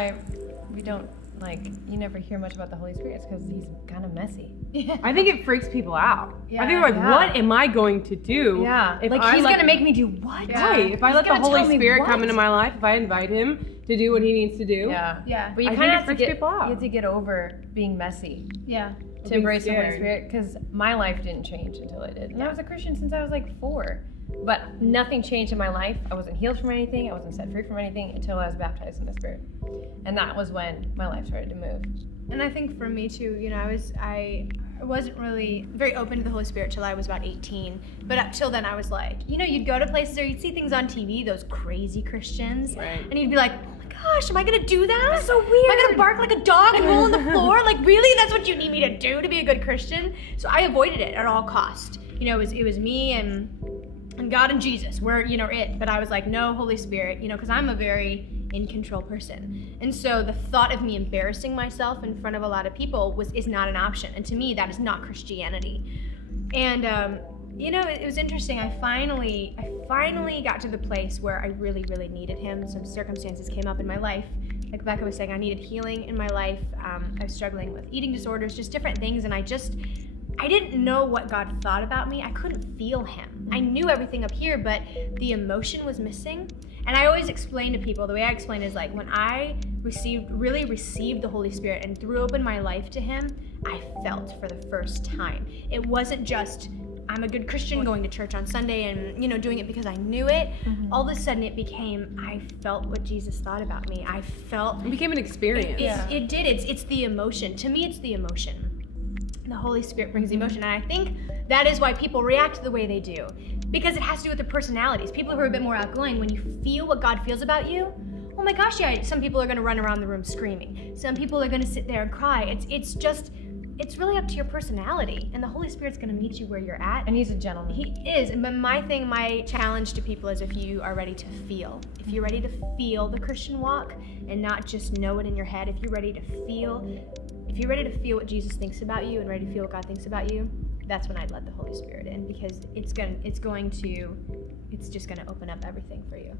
why we don't, you never hear much about the Holy Spirit. It's because he's kind of messy. Yeah. I think it freaks people out. Yeah. I think they're like, what am I going to do? Yeah. If He's going to make me do what? Yeah. Right. If I He's let the gonna Holy tell me Spirit what? come into my life, if I invite him to do what he needs to do. Yeah. Yeah. But you I kind of think it freaks people out. you have to get over being messy Yeah. to Being embrace the Holy scared. Spirit, because my life didn't change until I did. And I Yeah. was a Christian since I was 4. But nothing changed in my life. I wasn't healed from anything. I wasn't set free from anything until I was baptized in the Spirit. And that was when my life started to move. And I think for me too, I wasn't really very open to the Holy Spirit till I was about 18. But up till then I was like, you'd go to places or you'd see things on TV, those crazy Christians. Right. And you'd be like, oh my gosh, am I gonna do that? That's so weird. Am I gonna bark like a dog and roll on the floor? Like, really? That's what you need me to do to be a good Christian? So I avoided it at all cost. It was me and God and Jesus were, it. But I was like, no, Holy Spirit, because I'm a very in control person. And so the thought of me embarrassing myself in front of a lot of people is not an option. And to me, that is not Christianity. And, it was interesting. I finally got to the place where I really, really needed him. Some circumstances came up in my life. Like Becca was saying, I needed healing in my life. I was struggling with eating disorders, just different things. And I didn't know what God thought about me. I couldn't feel him. I knew everything up here, but the emotion was missing. And I always explain to people, the way I explain is when I really received the Holy Spirit and threw open my life to him, I felt for the first time. It wasn't just, I'm a good Christian going to church on Sunday and, doing it because I knew it. Mm-hmm. All of a sudden it became, I felt what Jesus thought about me. It became an experience. It did. It's the emotion. To me, it's the emotion. The Holy Spirit brings the emotion, and I think that is why people react the way they do, because it has to do with their personalities. People who are a bit more outgoing, when you feel what God feels about you, oh my gosh, yeah, some people are going to run around the room screaming. Some people are going to sit there and cry. It's really up to your personality, and the Holy Spirit's going to meet you where you're at. And he's a gentleman. He is, but my challenge to people is if you are ready to feel. If you're ready to feel the Christian walk and not just know it in your head, if you're ready to feel what Jesus thinks about you and ready to feel what God thinks about you, that's when I'd let the Holy Spirit in, because it's just going to open up everything for you.